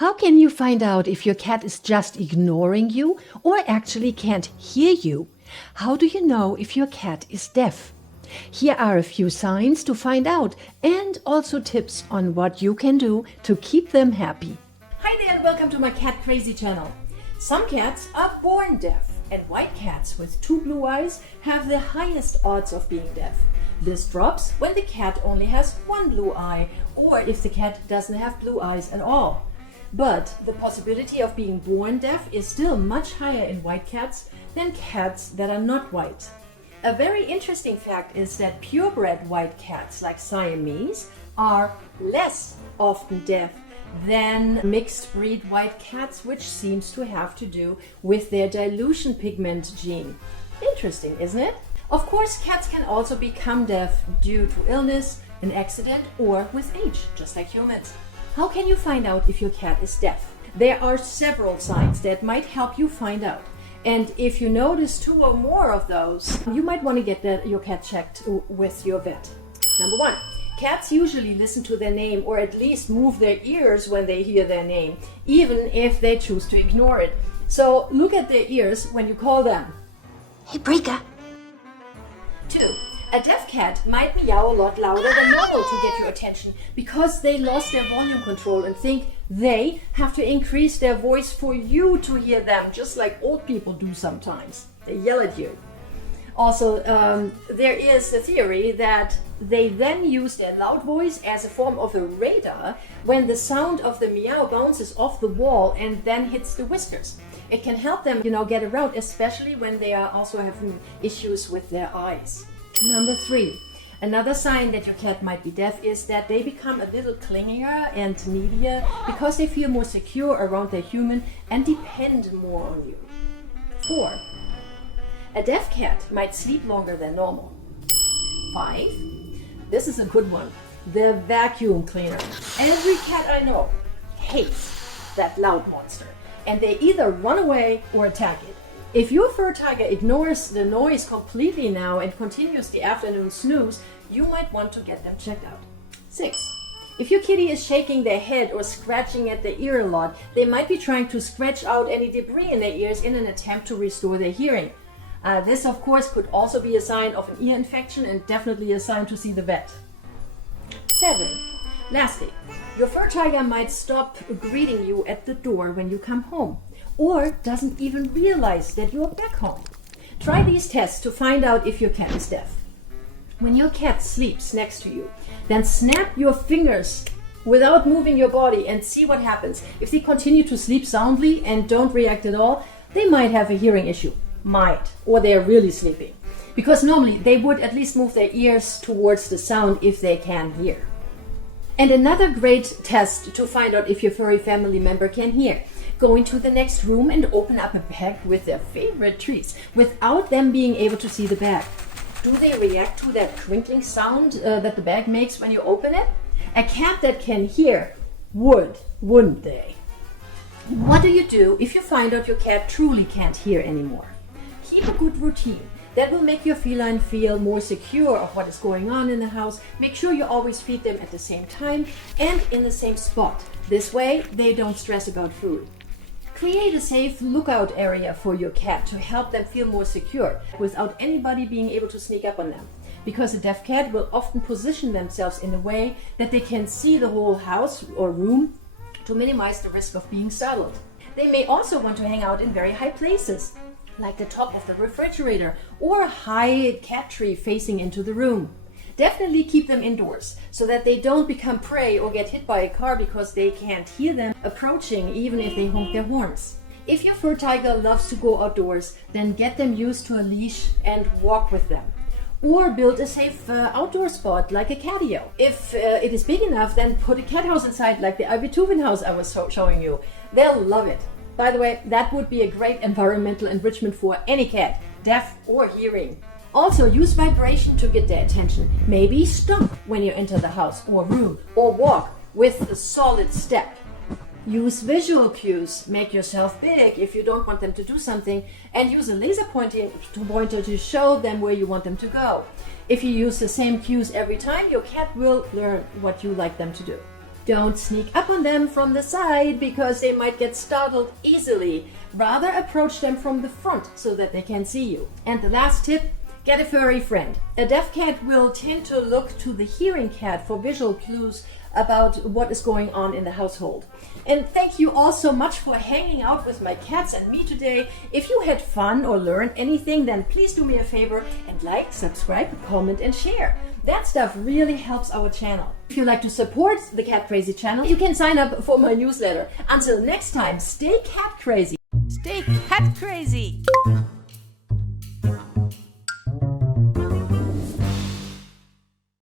How can you find out if your cat is just ignoring you or actually can't hear you? How do you know if your cat is deaf? Here are a few signs to find out and also tips on what you can do to keep them happy. Hi there and welcome to my Cat Crazy channel. Some cats are born deaf, and white cats with 2 blue eyes have the highest odds of being deaf. This drops when the cat only has 1 blue eye or if the cat doesn't have blue eyes at all. But the possibility of being born deaf is still much higher in white cats than cats that are not white. A very interesting fact is that purebred white cats like Siamese are less often deaf than mixed breed white cats, which seems to have to do with their dilution pigment gene. Interesting, isn't it? Of course, cats can also become deaf due to illness, an accident, or with age, just like humans. How can you find out if your cat is deaf? There are several signs that might help you find out. And if you notice 2 or more of those, you might want to get your cat checked with your vet. Number 1, cats usually listen to their name or at least move their ears when they hear their name, even if they choose to ignore it. So look at their ears when you call them. Hey, Breaker! 2, a deaf cat might meow a lot louder than normal to get your attention because they lost their volume control and think they have to increase their voice for you to hear them, just like old people do sometimes. They yell at you. Also, there is a theory that they then use their loud voice as a form of a radar when the sound of the meow bounces off the wall and then hits the whiskers. It can help them, get around, especially when they are also having issues with their eyes. Number 3, another sign that your cat might be deaf is that they become a little clingier and needier because they feel more secure around their human and depend more on you. 4, a deaf cat might sleep longer than normal. 5, this is a good one, the vacuum cleaner. Every cat I know hates that loud monster, and they either run away or attack it. If your fur tiger ignores the noise completely now and continues the afternoon snooze, you might want to get them checked out. 6, if your kitty is shaking their head or scratching at their ear a lot, they might be trying to scratch out any debris in their ears in an attempt to restore their hearing. This, of course, could also be a sign of an ear infection and definitely a sign to see the vet. 7, lastly, your fur tiger might stop greeting you at the door when you come home, or doesn't even realize that you're back home. Try these tests to find out if your cat is deaf. When your cat sleeps next to you, then snap your fingers without moving your body and see what happens. If they continue to sleep soundly and don't react at all, they might have a hearing issue. Might. Or they're really sleeping. Because normally they would at least move their ears towards the sound if they can hear. And another great test to find out if your furry family member can hear: go into the next room and open up a bag with their favorite treats without them being able to see the bag. Do they react to that crinkling sound that the bag makes when you open it? A cat that can hear would, wouldn't they? What do you do if you find out your cat truly can't hear anymore? Keep a good routine. That will make your feline feel more secure of what is going on in the house. Make sure you always feed them at the same time and in the same spot. This way they don't stress about food. Create a safe lookout area for your cat to help them feel more secure without anybody being able to sneak up on them. Because a deaf cat will often position themselves in a way that they can see the whole house or room to minimize the risk of being startled. They may also want to hang out in very high places, like the top of the refrigerator or a high cat tree facing into the room. Definitely keep them indoors so that they don't become prey or get hit by a car because they can't hear them approaching even if they honk their horns. If your fur tiger loves to go outdoors, then get them used to a leash and walk with them. Or build a safe outdoor spot like a catio. If it is big enough, then put a cat house inside like the Ivy house I was showing you. They'll love it. By the way, that would be a great environmental enrichment for any cat, deaf or hearing. Also, use vibration to get their attention. Maybe stop when you enter the house or room, or walk with a solid step. Use visual cues. Make yourself big if you don't want them to do something, and use a laser pointer to show them where you want them to go. If you use the same cues every time, your cat will learn what you like them to do. Don't sneak up on them from the side because they might get startled easily. Rather approach them from the front so that they can see you. And the last tip, get a furry friend. A deaf cat will tend to look to the hearing cat for visual clues about what is going on in the household. And thank you all so much for hanging out with my cats and me today. If you had fun or learned anything, then please do me a favor and like, subscribe, comment and share. That stuff really helps our channel. If you'd like to support the Cat Crazy channel, you can sign up for my newsletter. Until next time, stay cat crazy. Stay cat crazy!